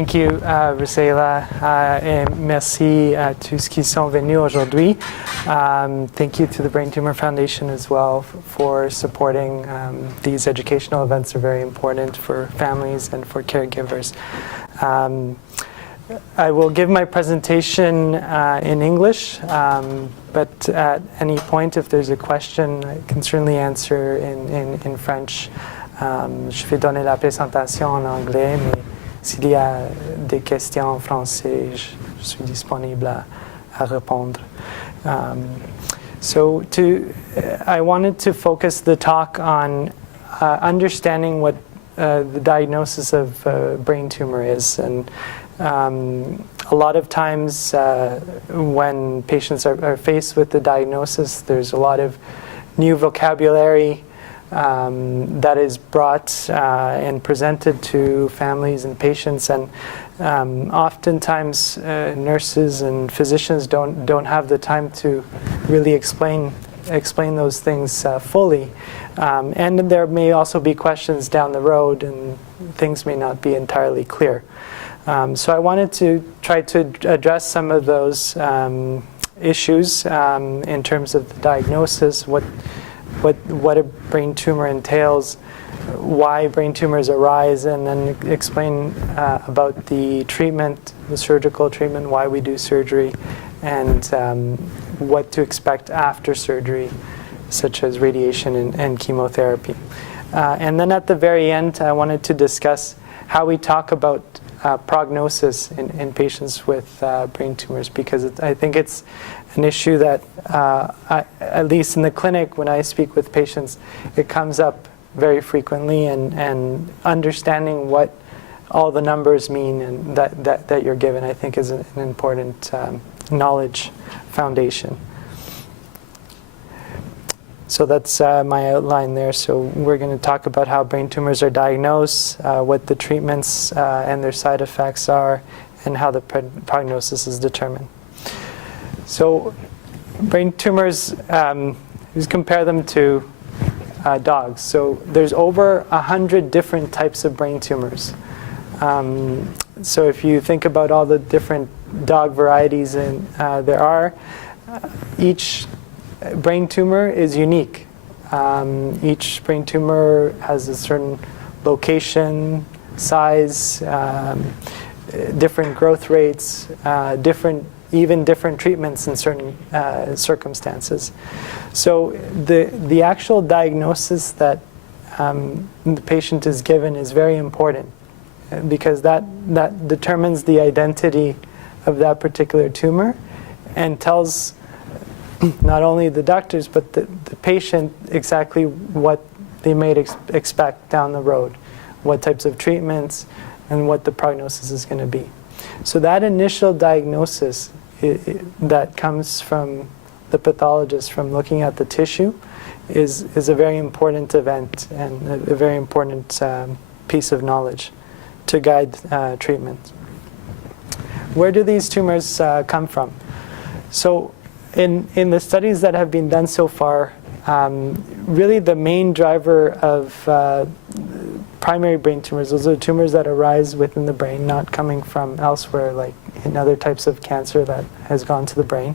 Thank you, Rusela, and merci à tous qui sont venus aujourd'hui. Thank you to the Brain Tumor Foundation as well for supporting these educational events. Are very important for families and for caregivers. I will give my presentation in English, but at any point, if there's a question, I can certainly answer in French. Je vais donner la présentation en anglais, mais s'il y a des questions en français, je suis disponible à répondre. I wanted to focus the talk on understanding what the diagnosis of brain tumor is. And a lot of times when patients are faced with the diagnosis, there's a lot of new vocabulary that is brought and presented to families and patients, and oftentimes nurses and physicians don't have the time to really explain those things fully, and there may also be questions down the road, and things may not be entirely clear. So I wanted to try to address some of those issues in terms of the diagnosis, what a brain tumor entails, why brain tumors arise, and then explain about the treatment, the surgical treatment, why we do surgery, and what to expect after surgery, such as radiation and chemotherapy. And then at the very end, I wanted to discuss how we talk about prognosis in patients with brain tumors, because I think it's an issue that, at least in the clinic, when I speak with patients, it comes up very frequently, and understanding what all the numbers mean and that you're given, I think, is an important knowledge foundation. So that's my outline there. So we're going to talk about how brain tumors are diagnosed, what the treatments and their side effects are, and how the prognosis is determined. So brain tumors, just compare them to dogs. So there's over 100 different types of brain tumors. So if you think about all the different dog varieties there are, each brain tumor is unique. Each brain tumor has a certain location, size, different growth rates, even different treatments in certain circumstances. So the actual diagnosis that the patient is given is very important, because that determines the identity of that particular tumor and tells not only the doctors but the patient exactly what they may expect down the road, what types of treatments, and what the prognosis is going to be. So that initial diagnosis that comes from the pathologist, from looking at the tissue, is a very important event and a very important piece of knowledge to guide treatment. Where do these tumors come from? So in the studies that have been done so far, really the main driver of primary brain tumors, those are tumors that arise within the brain, not coming from elsewhere, like in other types of cancer that has gone to the brain,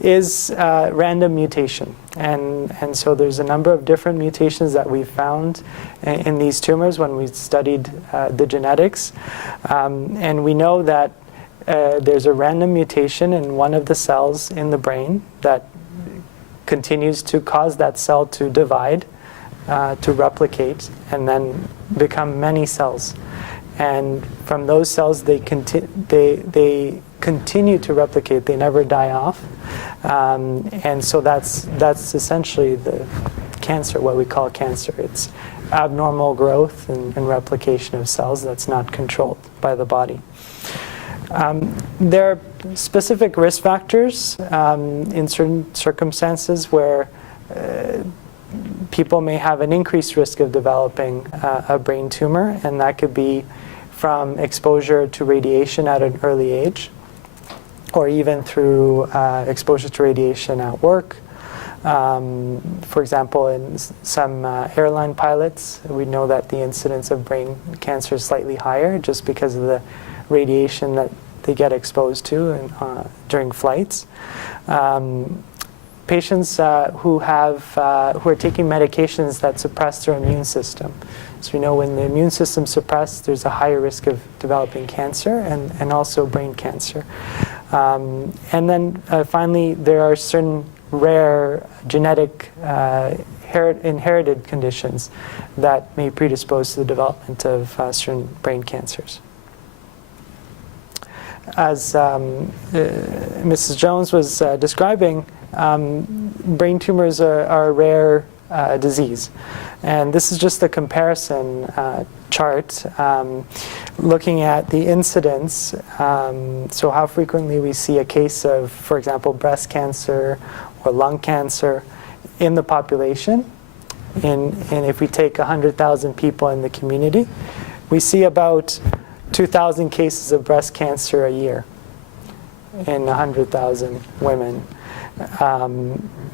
is random mutation. And so there's a number of different mutations that we found in these tumors when we studied the genetics. And we know that there's a random mutation in one of the cells in the brain that continues to cause that cell to divide, to replicate, and then become many cells. And from those cells, they continue to replicate. They never die off. And so that's essentially the cancer, what we call cancer. It's abnormal growth and replication of cells that's not controlled by the body. There are specific risk factors in certain circumstances where people may have an increased risk of developing a brain tumor, and that could be from exposure to radiation at an early age, or even through exposure to radiation at work. For example, in some airline pilots, we know that the incidence of brain cancer is slightly higher just because of the radiation that they get exposed to during flights. Patients who are taking medications that suppress their immune system. So we know when the immune system's suppressed, there's a higher risk of developing cancer and also brain cancer. And then finally, there are certain rare genetic inherited conditions that may predispose to the development of certain brain cancers. As Mrs. Jones was describing, brain tumors are a rare disease. And this is just a comparison chart looking at the incidence, so how frequently we see a case of, for example, breast cancer or lung cancer in the population. And if we take 100,000 people in the community, we see about 2,000 cases of breast cancer a year in 100,000 women.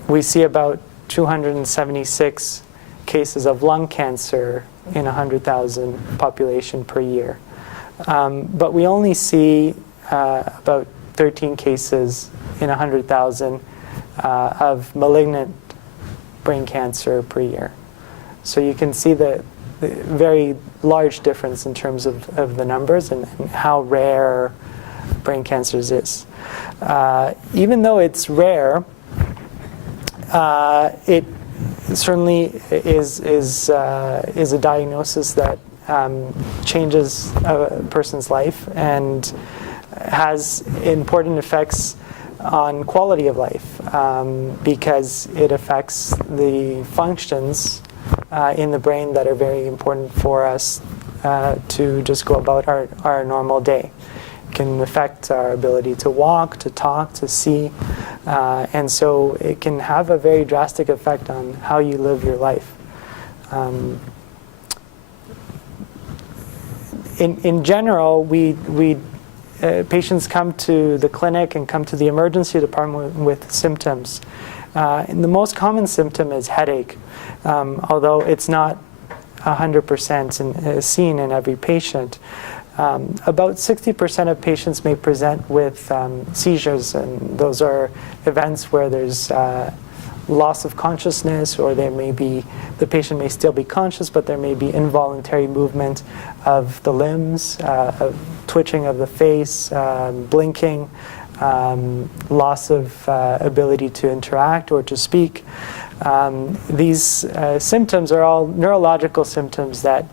We see about 276 cases of lung cancer in 100,000 population per year. But we only see about 13 cases in 100,000 of malignant brain cancer per year. So you can see the very large difference in terms of the numbers and how rare brain cancers is. Even though it's rare, it certainly is a diagnosis that changes a person's life and has important effects on quality of life because it affects the functions in the brain that are very important for us to just go about our normal day. It can affect our ability to walk, to talk, to see, and so it can have a very drastic effect on how you live your life. In general, patients come to the clinic and come to the emergency department with symptoms. And the most common symptom is headache, although it's not 100% seen in every patient. About 60% of patients may present with seizures, and those are events where there's loss of consciousness, or the patient may still be conscious, but there may be involuntary movement of the limbs, twitching of the face, blinking, loss of ability to interact or to speak. These symptoms are all neurological symptoms that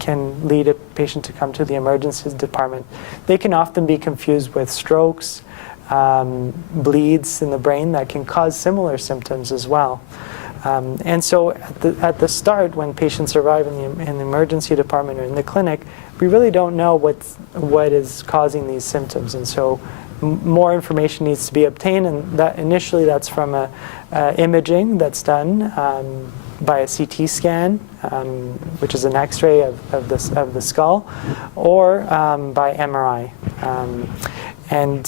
can lead a patient to come to the emergency department. They can often be confused with strokes, bleeds in the brain that can cause similar symptoms as well. And so at the start, when patients arrive in the emergency department or in the clinic, we really don't know what is causing these symptoms. And so more information needs to be obtained, and initially that's from imaging that's done by a CT scan, which is an X-ray of the skull, or by MRI. And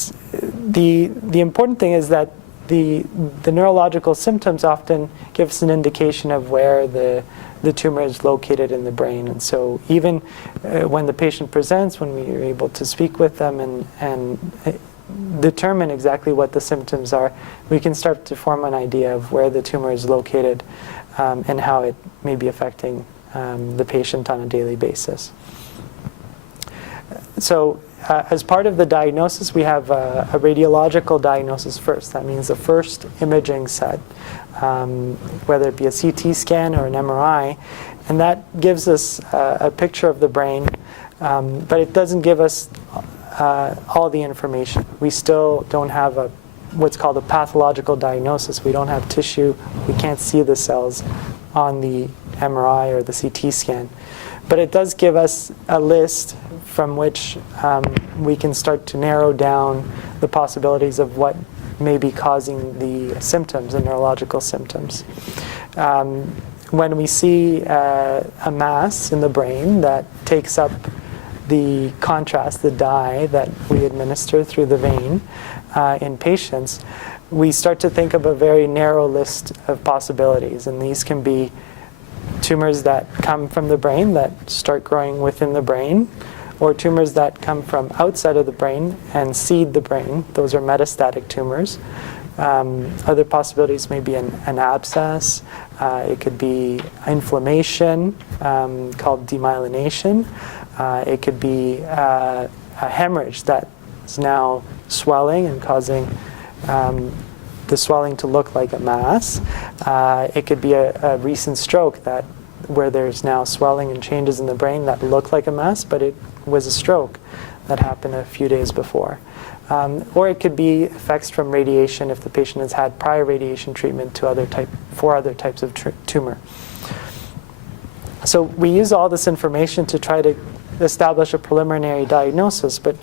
the important thing is that the neurological symptoms often give us an indication of where the tumor is located in the brain. And so even when the patient presents, when we are able to speak with them and determine exactly what the symptoms are, we can start to form an idea of where the tumor is located and how it may be affecting the patient on a daily basis. So as part of the diagnosis, we have a radiological diagnosis first. That means the first imaging set, whether it be a CT scan or an MRI, and that gives us a picture of the brain, but it doesn't give us all the information. We still don't have what's called a pathological diagnosis. We don't have tissue. We can't see the cells on the MRI or the CT scan. But it does give us a list from which we can start to narrow down the possibilities of what may be causing the symptoms, the neurological symptoms. When we see a mass in the brain that takes up the contrast, the dye that we administer through the vein in patients, we start to think of a very narrow list of possibilities. And these can be tumors that come from the brain that start growing within the brain, or tumors that come from outside of the brain and seed the brain. Those are metastatic tumors. Other possibilities may be an abscess. It could be inflammation called demyelination. It could be a hemorrhage that is now swelling and causing the swelling to look like a mass. It could be a recent stroke where there's now swelling and changes in the brain that look like a mass, but it was a stroke that happened a few days before. Or it could be effects from radiation if the patient has had prior radiation treatment for other types of tumor. So we use all this information to try to establish a preliminary diagnosis, but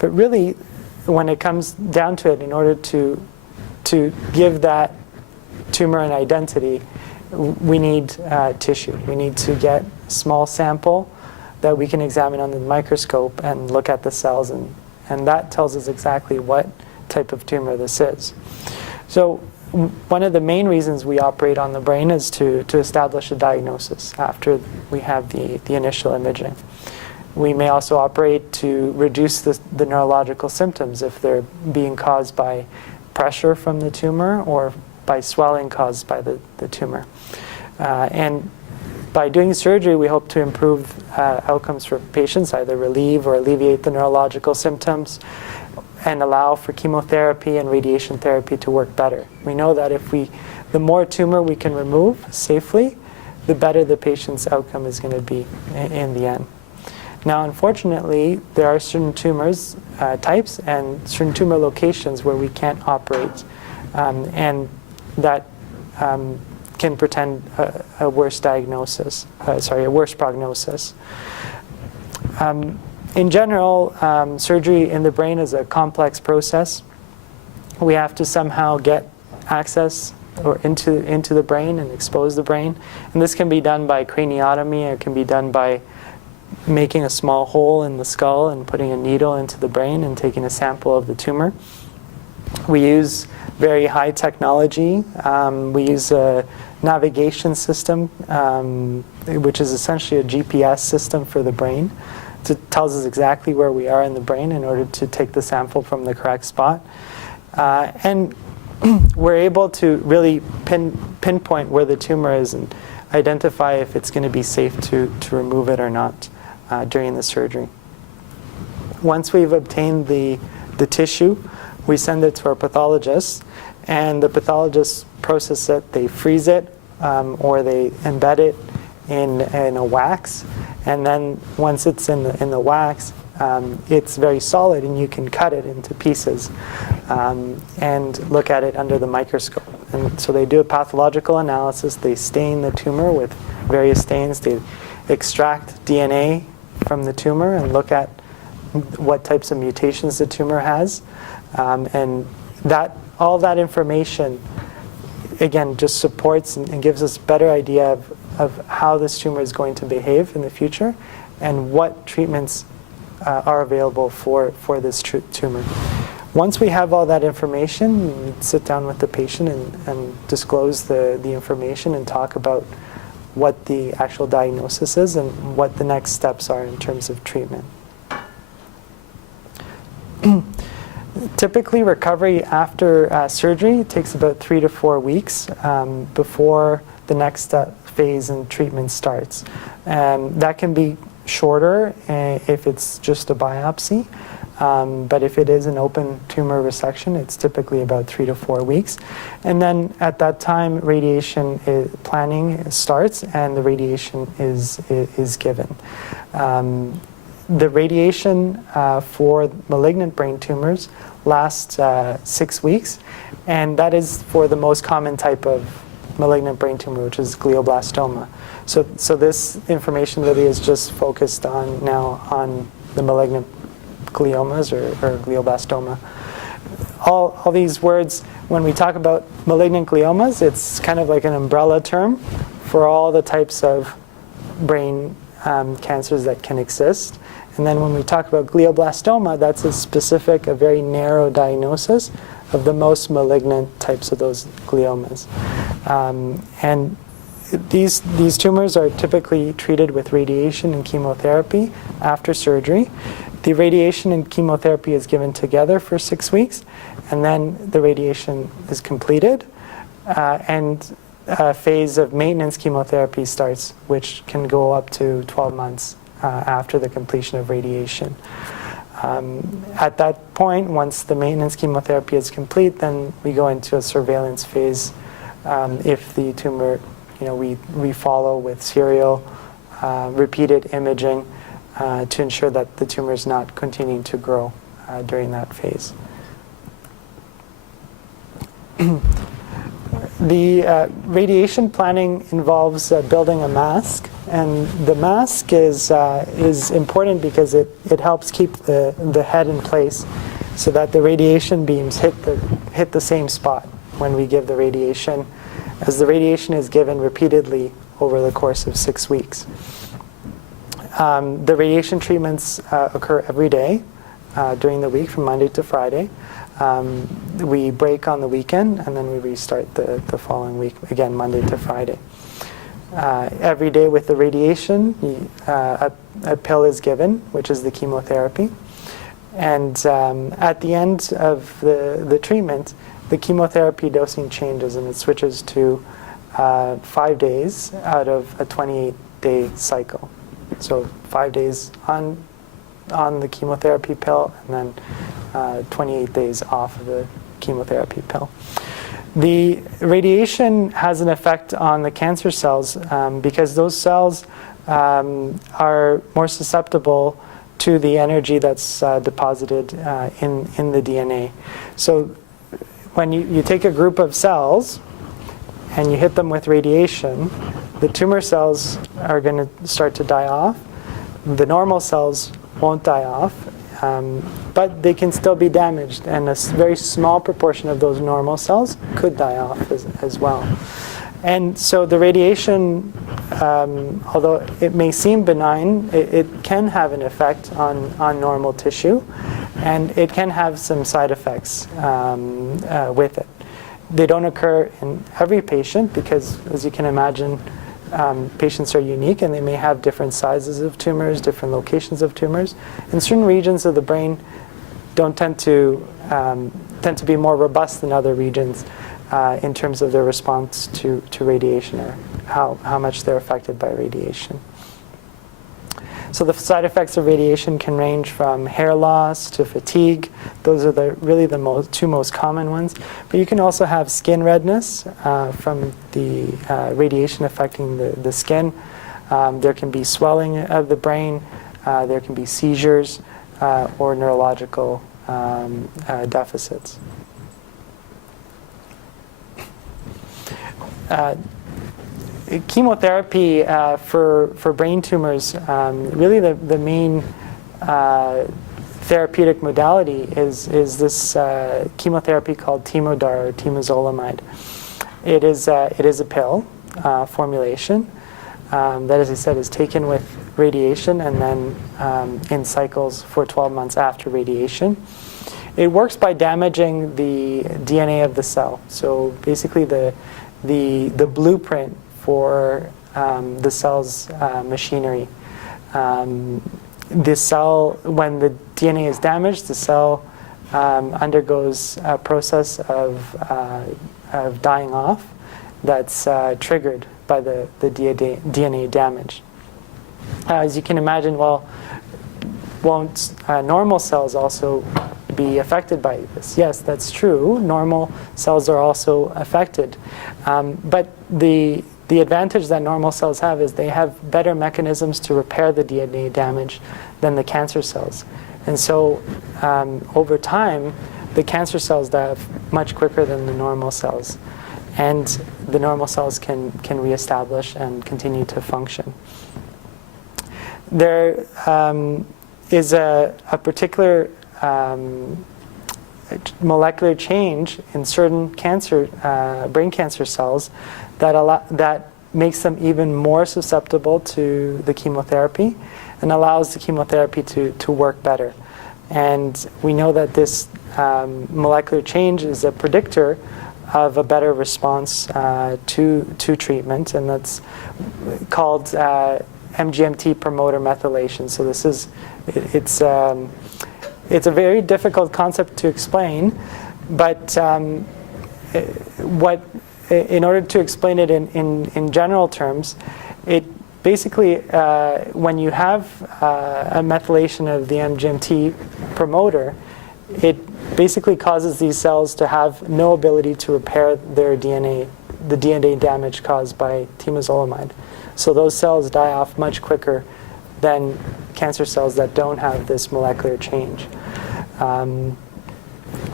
really, when it comes down to it, in order to give that tumor an identity, we need tissue. We need to get a small sample that we can examine under the microscope and look at the cells, and that tells us exactly what type of tumor this is. So one of the main reasons we operate on the brain is to establish a diagnosis after we have the initial imaging. We may also operate to reduce the neurological symptoms if they're being caused by pressure from the tumor or by swelling caused by the tumor. And by doing surgery, we hope to improve outcomes for patients, either relieve or alleviate the neurological symptoms, and allow for chemotherapy and radiation therapy to work better. We know that the more tumor we can remove safely, the better the patient's outcome is going to be in the end. Now, unfortunately, there are certain tumors types and certain tumor locations where we can't operate, and that can portend a worse prognosis. In general, surgery in the brain is a complex process. We have to somehow get access or into the brain and expose the brain, and this can be done by craniotomy. It can be done by making a small hole in the skull and putting a needle into the brain and taking a sample of the tumor. We use very high technology. We use a navigation system, which is essentially a GPS system for the brain. It tells us exactly where we are in the brain in order to take the sample from the correct spot. And we're able to really pinpoint where the tumor is and identify if it's going to be safe to remove it or not during the surgery. Once we've obtained the tissue, we send it to our pathologist, and the pathologists process it. They freeze it, or they embed it in a wax, and then once it's in the wax, it's very solid, and you can cut it into pieces and look at it under the microscope. And so they do a pathological analysis. They stain the tumor with various stains. They extract DNA from the tumor and look at what types of mutations the tumor has. And all that information, again, just supports and gives us a better idea of how this tumor is going to behave in the future and what treatments are available for this tumor. Once we have all that information, we sit down with the patient and disclose the information and talk about what the actual diagnosis is and what the next steps are in terms of treatment. Typically, recovery after surgery takes about 3 to 4 weeks before the next phase in treatment starts. That can be shorter if it's just a biopsy, but if it is an open tumor resection, it's typically about 3 to 4 weeks. And then at that time, radiation planning starts and the radiation is given. The radiation for malignant brain tumors lasts 6 weeks, and that is for the most common type of malignant brain tumor, which is glioblastoma. So this information really is just focused on the malignant gliomas or glioblastoma. All these words, when we talk about malignant gliomas, it's kind of like an umbrella term for all the types of brain cancers that can exist. And then when we talk about glioblastoma, that's a very narrow diagnosis of the most malignant types of those gliomas. And these tumors are typically treated with radiation and chemotherapy after surgery. The radiation and chemotherapy is given together for 6 weeks, and then the radiation is completed, and a phase of maintenance chemotherapy starts, which can go up to 12 months after the completion of radiation. At that point, once the maintenance chemotherapy is complete, then we go into a surveillance phase. If the tumor, we follow with serial, repeated imaging to ensure that the tumor is not continuing to grow during that phase. The radiation planning involves building a mask, and the mask is important because it helps keep the head in place so that the radiation beams hit the same spot when we give the radiation, as the radiation is given repeatedly over the course of 6 weeks. The radiation treatments occur every day during the week from Monday to Friday. We break on the weekend, and then we restart the following week, again, Monday to Friday. Every day with the radiation, a pill is given, which is the chemotherapy. And at the end of the treatment, the chemotherapy dosing changes, and it switches to 5 days out of a 28-day cycle. So 5 days on the chemotherapy pill, and then 28 days off of the chemotherapy pill. The radiation has an effect on the cancer cells because those cells are more susceptible to the energy that's deposited in the DNA. So when you take a group of cells and you hit them with radiation, the tumor cells are going to start to die off. The normal cells won't die off, but they can still be damaged, and a very small proportion of those normal cells could die off as well. And so the radiation, although it may seem benign, it can have an effect on normal tissue, and it can have some side effects with it. They don't occur in every patient because, as you can imagine, patients are unique, and they may have different sizes of tumors, different locations of tumors. And certain regions of the brain don't tend to be more robust than other regions in terms of their response to radiation, or how much they're affected by radiation. So the side effects of radiation can range from hair loss to fatigue. Those are really the two most common ones. But you can also have skin redness from the radiation affecting the skin. There can be swelling of the brain. There can be seizures or neurological deficits. Chemotherapy for brain tumors, really the main therapeutic modality is this chemotherapy called Tumour or temozolomide. It is a pill formulation that, as I said, is taken with radiation and then in cycles for 12 months after radiation. It works by damaging the DNA of the cell. So basically the blueprint for the cell's machinery. The cell, when the DNA is damaged, the cell undergoes a process of dying off that's triggered by the DNA damage. As you can imagine, won't normal cells also be affected by this? Yes, that's true. Normal cells are also affected. But the advantage that normal cells have is they have better mechanisms to repair the DNA damage than the cancer cells. And so over time, the cancer cells die off much quicker than the normal cells. And the normal cells can reestablish and continue to function. There is a particular molecular change in certain brain cancer cells that makes them even more susceptible to the chemotherapy and allows the chemotherapy to work better. And we know that this molecular change is a predictor of a better response to treatment, and that's called MGMT promoter methylation. So this is, it's a very difficult concept to explain, but in order to explain it in general terms, it basically, when you have a methylation of the MGMT promoter, it basically causes these cells to have no ability to repair their DNA, the DNA damage caused by temozolomide. So those cells die off much quicker than cancer cells that don't have this molecular change.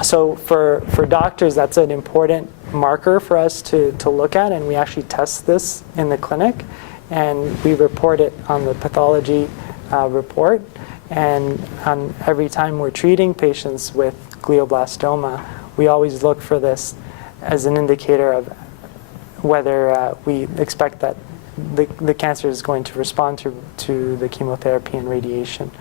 So for doctors, that's an important marker for us to look at, and we actually test this in the clinic, and we report it on the pathology report. And every time we're treating patients with glioblastoma, we always look for this as an indicator of whether we expect that the cancer is going to respond to the chemotherapy and radiation.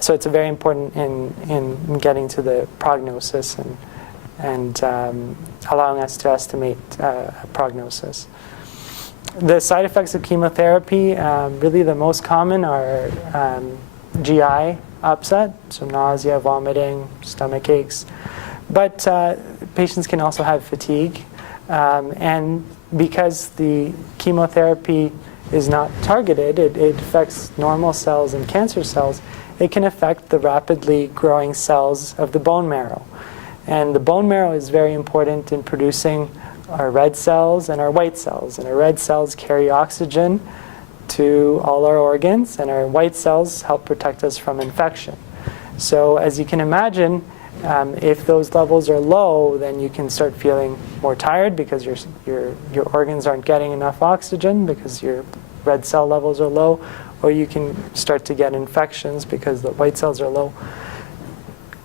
So it's very important in getting to the prognosis and allowing us to estimate prognosis. The side effects of chemotherapy, really the most common are GI upset, so nausea, vomiting, stomach aches. But patients can also have fatigue. And because the chemotherapy is not targeted, it affects normal cells and cancer cells, it can affect the rapidly growing cells of the bone marrow. And the bone marrow is very important in producing our red cells and our white cells. And our red cells carry oxygen to all our organs, and our white cells help protect us from infection. So as you can imagine, if those levels are low, then you can start feeling more tired because your organs aren't getting enough oxygen because your red cell levels are low, or you can start to get infections because the white cells are low.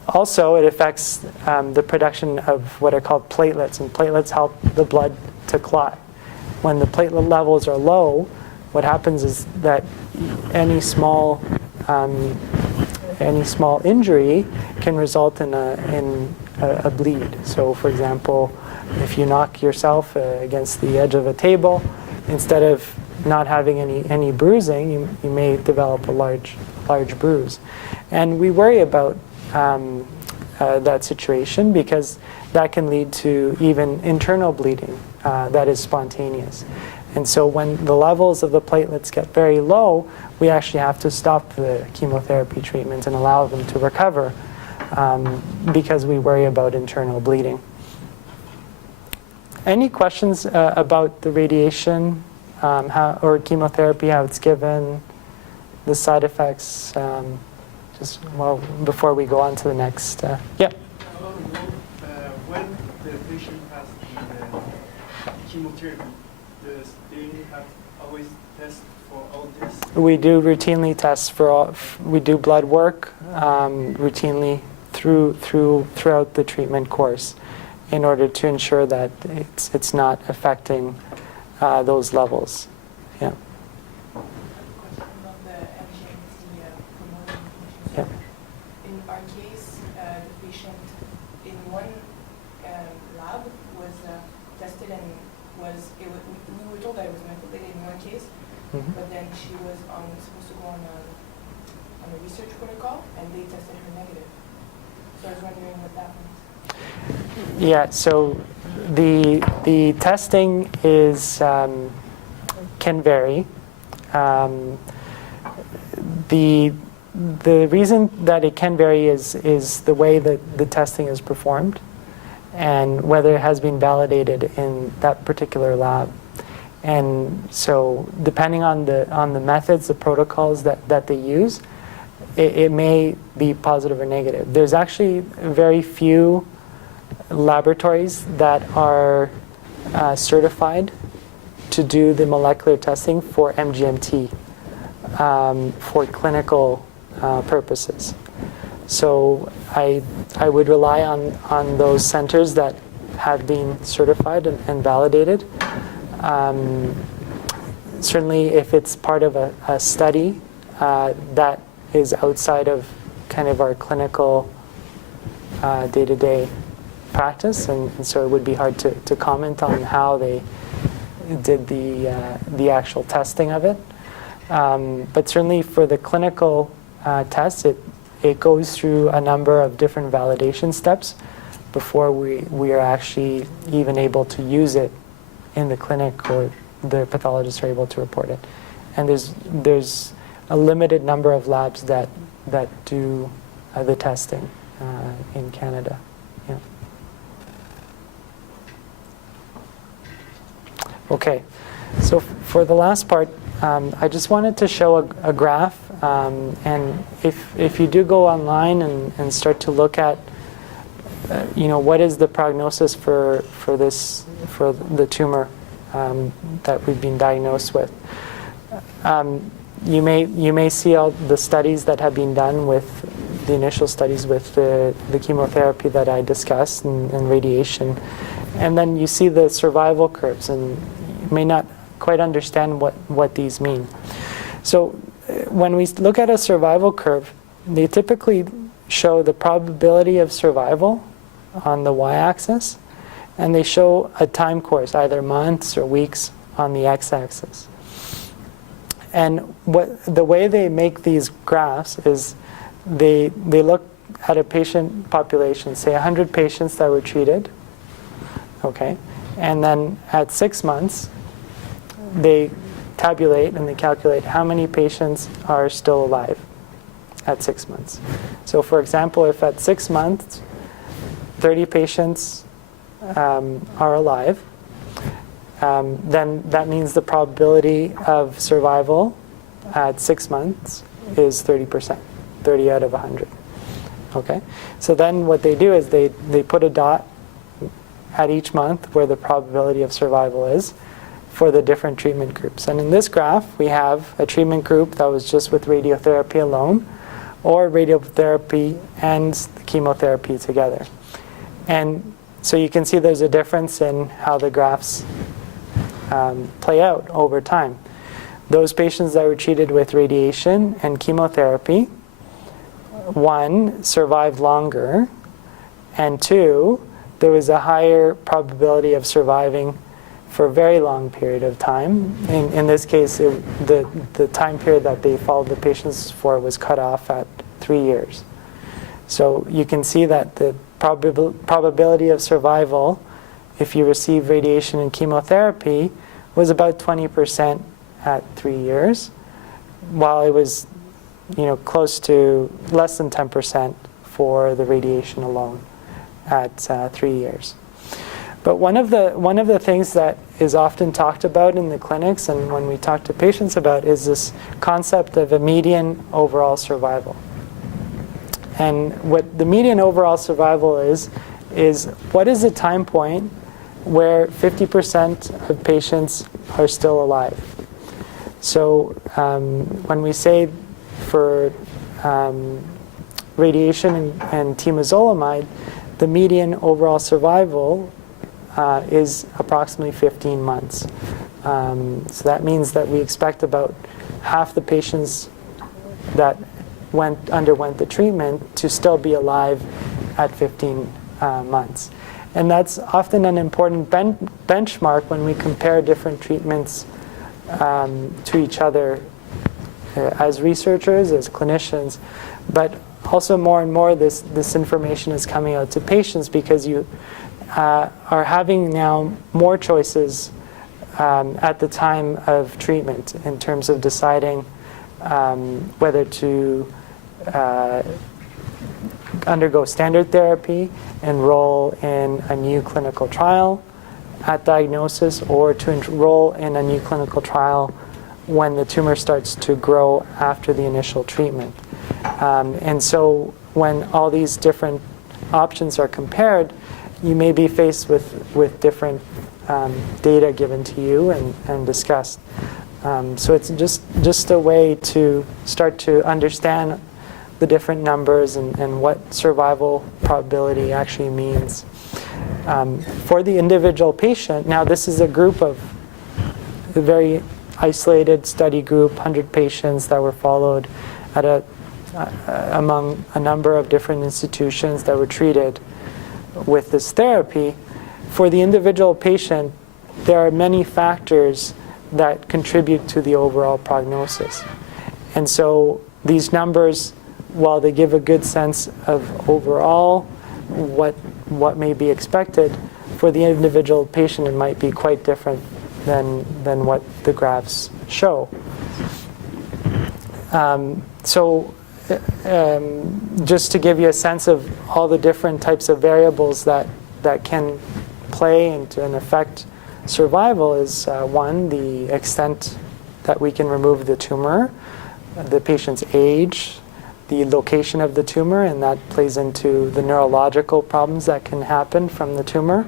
Also, it affects the production of what are called platelets, and platelets help the blood to clot. When the platelet levels are low, what happens is that any small injury can result in a bleed. So, for example, if you knock yourself against the edge of a table, instead of not having any bruising, you may develop a large bruise. And we worry about that situation because that can lead to even internal bleeding that is spontaneous. And so when the levels of the platelets get very low, we actually have to stop the chemotherapy treatment and allow them to recover because we worry about internal bleeding. Any questions about the radiation or chemotherapy, how it's given, the side effects? Before we go on to the next. Yeah. When the patient has the chemotherapy, does they have always test for all this? We do routinely tests for all. We do blood work routinely throughout the treatment course, in order to ensure that it's not affecting those levels. Yeah. Yeah. In our case, the patient in one lab was tested and we were told that it was methylated in one case, but then she was supposed to go on a research protocol, and they tested her negative. So I was wondering what that meant. Yeah. So the testing is can vary. The reason that it can vary is the way that the testing is performed and whether it has been validated in that particular lab. And so depending on the methods, the protocols that they use, it may be positive or negative. There's actually very few laboratories that are certified to do the molecular testing for MGMT for clinical purposes. So I would rely on those centers that have been certified and validated. Certainly if it's part of a study that is outside of kind of our clinical day-to-day practice, and so it would be hard to comment on how they did the actual testing of it. But certainly for the clinical test, it goes through a number of different validation steps before we are actually even able to use it in the clinic, or the pathologists are able to report it. And there's a limited number of labs that do the testing in Canada. Yeah. Okay, so for the last part, I just wanted to show a graph, and if you do go online and start to look at, what is the prognosis for the tumor that we've been diagnosed with. You may see all the studies that have been done with the initial studies with the chemotherapy that I discussed and radiation, and then you see the survival curves, and you may not quite understand what these mean. So when we look at a survival curve, they typically show the probability of survival on the y-axis, and they show a time course, either months or weeks, on the x-axis. And the way they make these graphs is they look at a patient population, say 100 patients that were treated, okay, and then at 6 months, they tabulate and they calculate how many patients are still alive at 6 months. So for example, if at 6 months, 30 patients are alive, then that means the probability of survival at 6 months is 30%, 30 out of 100. Okay? So then what they do is they put a dot at each month where the probability of survival is for the different treatment groups. And in this graph, we have a treatment group that was just with radiotherapy alone, or radiotherapy and the chemotherapy together. And so you can see there's a difference in how the graphs play out over time. Those patients that were treated with radiation and chemotherapy, 1, survived longer, and 2, there was a higher probability of surviving for a very long period of time. In this case, the time period that they followed the patients for was cut off at 3 years. So you can see that the probability of survival, if you receive radiation and chemotherapy, was about 20% at 3 years, while it was, close to less than 10% for the radiation alone at 3 years. But one of the things that is often talked about in the clinics and when we talk to patients about is this concept of a median overall survival. And what the median overall survival is what is the time point where 50% of patients are still alive. So when we say for radiation and temozolomide, the median overall survival is approximately 15 months. So that means that we expect about half the patients that underwent the treatment to still be alive at 15 months. And that's often an important benchmark when we compare different treatments to each other as researchers, as clinicians, but also more and more this information is coming out to patients because you are having now more choices at the time of treatment in terms of deciding whether to undergo standard therapy, enroll in a new clinical trial at diagnosis, or to enroll in a new clinical trial when the tumor starts to grow after the initial treatment. And so when all these different options are compared, you may be faced with different data given to you and discussed. So it's just a way to start to understand the different numbers and what survival probability actually means. For the individual patient, now this is a group of a very isolated study group, 100 patients that were followed at among a number of different institutions that were treated. with this therapy, for the individual patient, there are many factors that contribute to the overall prognosis. And so these numbers, while they give a good sense of overall what may be expected, for the individual patient it might be quite different than what the graphs show. Just to give you a sense of all the different types of variables that can play and affect survival is one, the extent that we can remove the tumor, the patient's age, the location of the tumor, and that plays into the neurological problems that can happen from the tumor.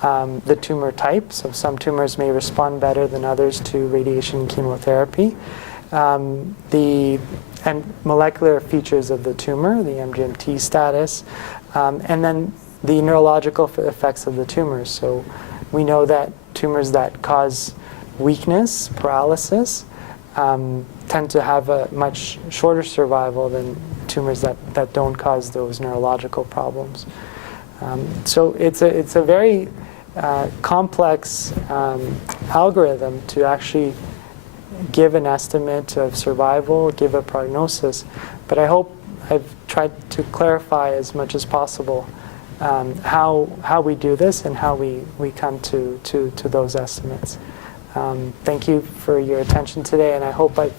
The tumor type, so some tumors may respond better than others to radiation and chemotherapy. And molecular features of the tumor, the MGMT status, and then the neurological effects of the tumors. So we know that tumors that cause weakness, paralysis, tend to have a much shorter survival than tumors that don't cause those neurological problems. So it's a very complex algorithm to actually give an estimate of survival, give a prognosis. But I hope I've tried to clarify as much as possible how we do this and how we come to those estimates. Thank you for your attention today, and I hope I've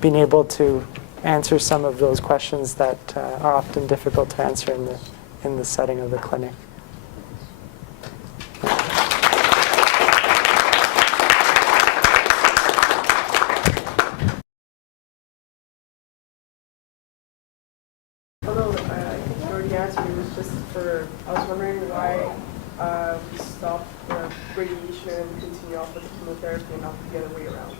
been able to answer some of those questions that are often difficult to answer in the setting of the clinic. Although I think you already answered, it was just I was wondering why we stop the radiation and continue off with the chemotherapy and not the other way around.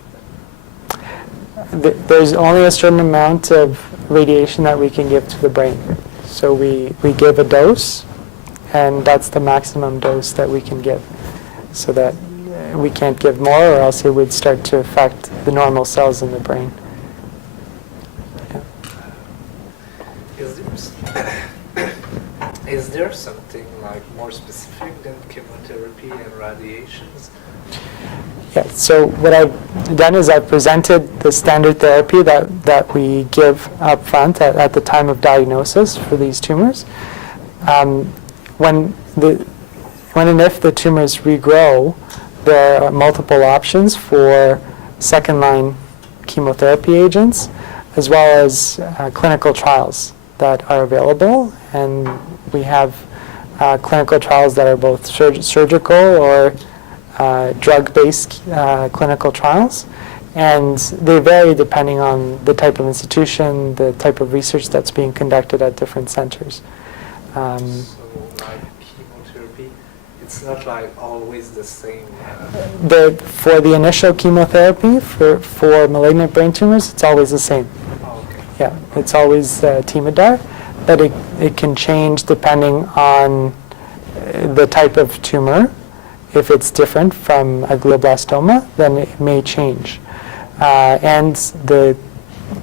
There's only a certain amount of radiation that we can give to the brain. So we give a dose, and that's the maximum dose that we can give. So that we can't give more, or else it would start to affect the normal cells in the brain. Is there something like more specific than chemotherapy and radiations? Yeah, so what I've done is I've presented the standard therapy that we give up front at the time of diagnosis for these tumors. When and if the tumors regrow, there are multiple options for second-line chemotherapy agents, as well as clinical trials that are available. And we have clinical trials that are both surgical or drug-based clinical trials, and they vary depending on the type of institution, the type of research that's being conducted at different centers. So like chemotherapy, it's not like always the same. For the initial chemotherapy for malignant brain tumors, it's always the same. Oh, okay. Yeah, it's always Timodar, but it can change depending on the type of tumor. If it's different from a glioblastoma, then it may change. And the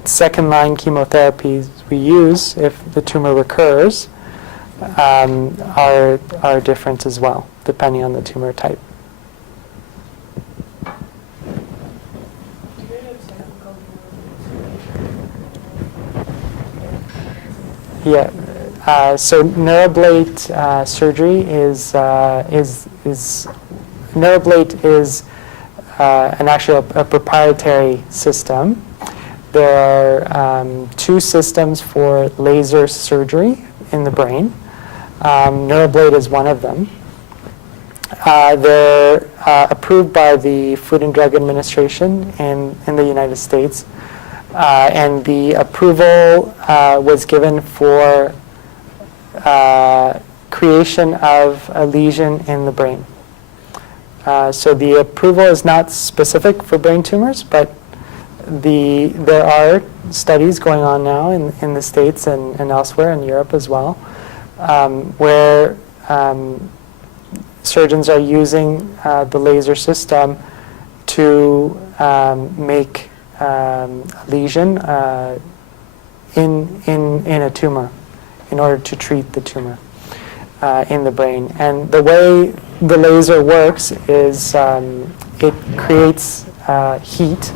second-line chemotherapies we use, if the tumor recurs, are different as well, depending on the tumor type. Yeah. So neuroblate surgery is neuroblate is a proprietary system. There are two systems for laser surgery in the brain. Neuroblate is one of them. They're approved by the Food and Drug Administration in the United States. And the approval was given for creation of a lesion in the brain. So the approval is not specific for brain tumors, but there are studies going on now in the States and elsewhere in Europe as well, where surgeons are using the laser system to make a lesion in a tumor in order to treat the tumor. in the brain. And the way the laser works is it creates heat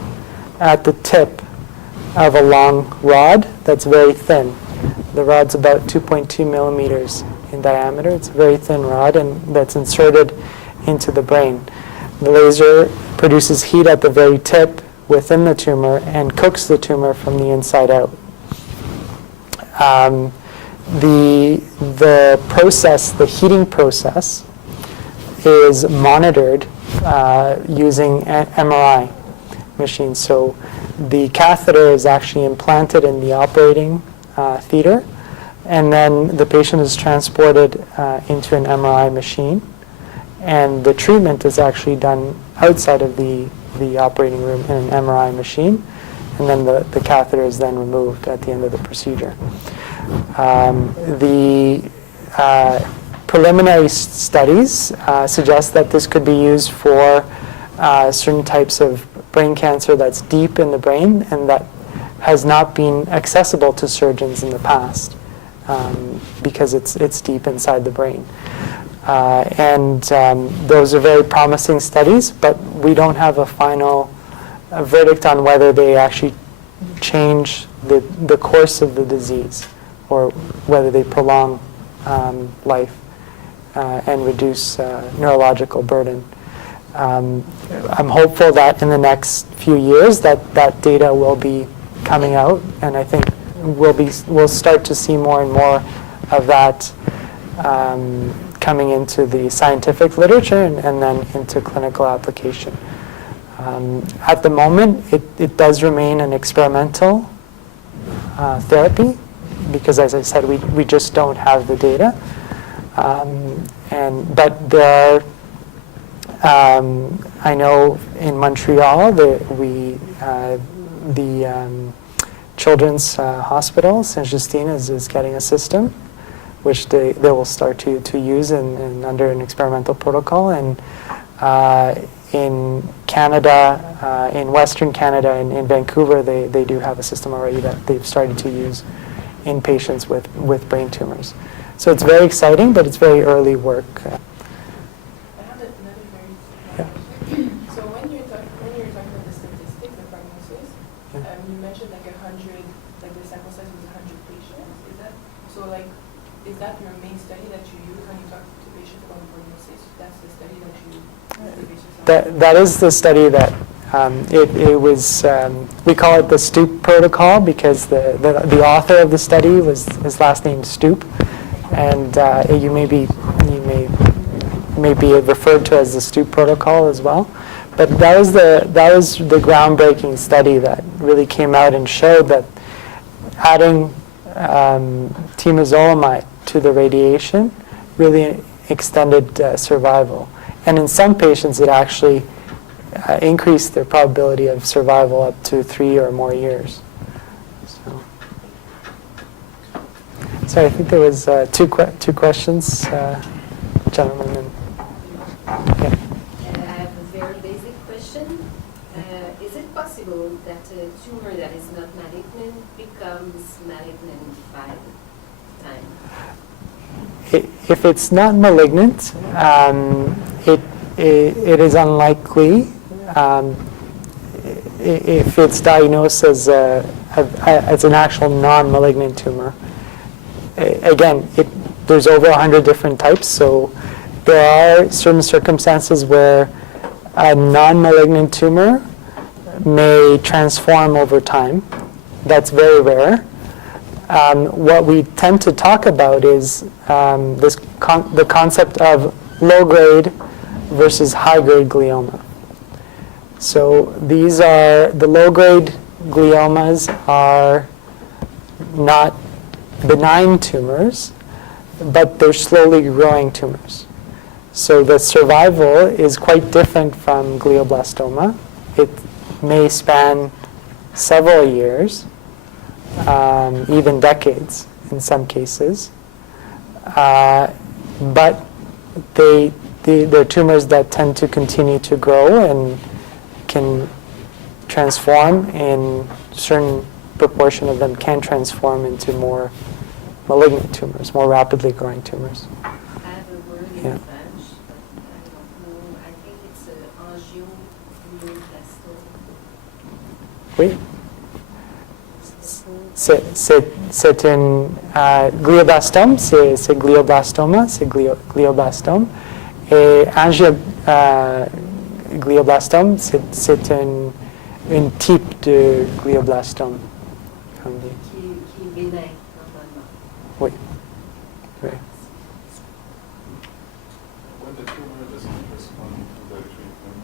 at the tip of a long rod that's very thin. The rod's about 2.2 millimeters in diameter. It's a very thin rod, and that's inserted into the brain. The laser produces heat at the very tip within the tumor and cooks the tumor from the inside out. The process, the heating process, is monitored using MRI machines. So the catheter is actually implanted in the operating theater, and then the patient is transported into an MRI machine, and the treatment is actually done outside of the operating room in an MRI machine, and then the catheter is then removed at the end of the procedure. The preliminary studies suggest that this could be used for certain types of brain cancer that's deep in the brain and that has not been accessible to surgeons in the past because it's deep inside the brain. Those are very promising studies, but we don't have a final verdict on whether they actually change the course of the disease or whether they prolong life and reduce neurological burden. I'm hopeful that in the next few years that data will be coming out, and I think we'll start to see more and more of that coming into the scientific literature and then into clinical application. At the moment, it does remain an experimental therapy because, as I said, we just don't have the data. But there are, I know in Montreal, the Children's Hospital, Saint-Justine, is getting a system which they will start to use under an experimental protocol. And in Canada, in Western Canada, in Vancouver, they do have a system already that they've started to use in patients with brain tumors. So it's very exciting, but it's very early work. I have another very So when you're talking about the statistics, the prognosis, you mentioned like 100, like the sample size was 100 patients. Is that so? Like, is that your main study that you use when you talk to patients about the prognosis? That's the study that you base yourself on? That is the study that it was. We call it the Stoop protocol because the author of the study was his last name Stoop, and you may be referred to as the Stoop protocol as well. But that was the groundbreaking study that really came out and showed that adding temozolomide to the radiation really extended survival. And in some patients, it actually increased their probability of survival up to 3 or more years. So I think there was two questions, gentlemen. Okay. I have a very basic question. Is it possible that a tumor that is not malignant becomes malignant by time? If it's not malignant, it is unlikely. If it's diagnosed as an actual non-malignant tumor. Again, there's over 100 different types, so there are certain circumstances where a non-malignant tumor may transform over time. That's very rare. What we tend to talk about is the concept of low-grade versus high-grade glioma. So these are, the low-grade gliomas are not benign tumors, but they're slowly growing tumors. So the survival is quite different from glioblastoma. It may span several years, even decades in some cases. But they're tumors that tend to continue to grow and can transform, in certain proportion of them can transform into more malignant tumors, more rapidly growing tumors. but I don't know. I think it's angioglioblastoma. Oui. C'est un glioblastome, c'est glioblastoma, c'est glioblastome. Et angioglioblastome, c'est un type de glioblastome. Comme dit. Qui est bénin, normalement. Oui. Oui. When the tumor doesn't respond to the treatment,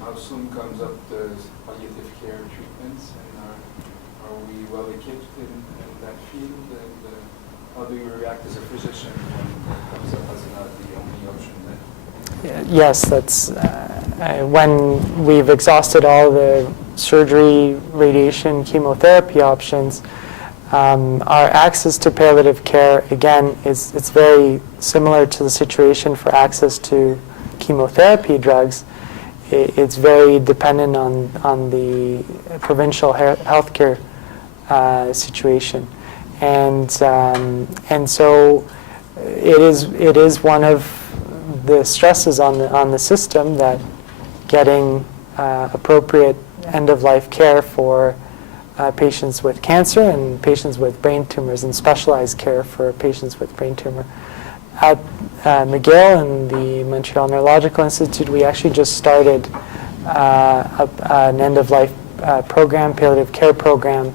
how soon comes up the palliative care treatments, and are we well equipped in that field, and how do you react as a physician when it comes up as not the only option then? Yes, that's when we've exhausted all the surgery, radiation, chemotherapy options. Our access to palliative care, again, it's very similar to the situation for access to chemotherapy drugs. It's very dependent on the provincial healthcare situation, and so it is one of the stresses on the system that getting appropriate end-of-life care for patients with cancer and patients with brain tumors, and specialized care for patients with brain tumor. At McGill and the Montreal Neurological Institute, we actually just started an end-of-life program, palliative care program,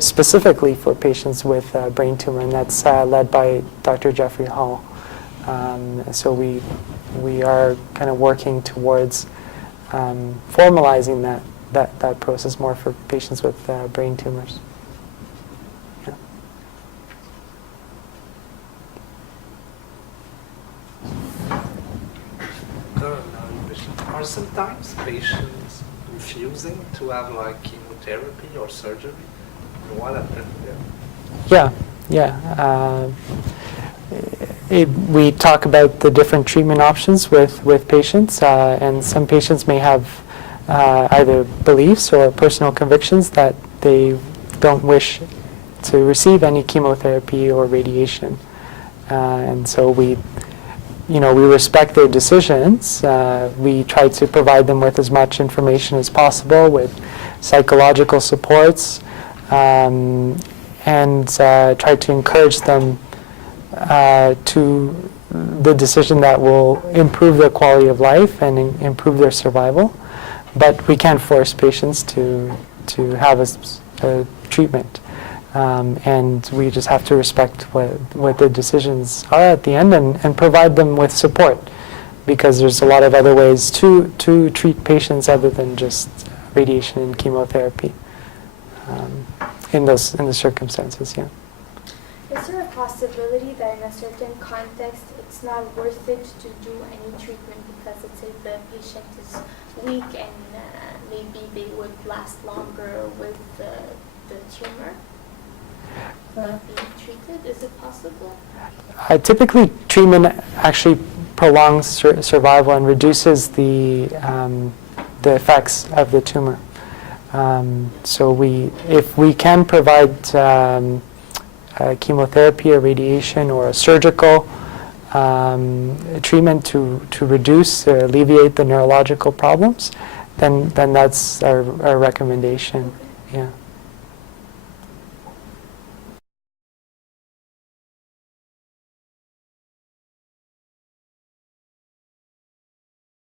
specifically for patients with brain tumor, and that's led by Dr. Jeffrey Hall. So we are kind of working towards formalizing that process more for patients with brain tumors. Yeah. Are sometimes patients refusing to have like chemotherapy or surgery? And what happened there? Yeah. We talk about the different treatment options with patients, and some patients may have either beliefs or personal convictions that they don't wish to receive any chemotherapy or radiation, and so we respect their decisions. We try to provide them with as much information as possible, with psychological supports, and try to encourage them to the decision that will improve their quality of life and improve their survival. But we can't force patients to have a treatment. And we just have to respect what the decisions are at the end, and provide them with support, because there's a lot of other ways to treat patients other than just radiation and chemotherapy in the circumstances. Yeah. Is there a possibility that in a certain context it's not worth it to do any treatment because let's say the patient is weak and maybe they would last longer with the tumor not being treated? Is it possible? Typically, treatment actually prolongs survival and reduces the effects of the tumor. So if we can provide chemotherapy or radiation or a surgical treatment to reduce or alleviate the neurological problems, then that's our recommendation. Yeah.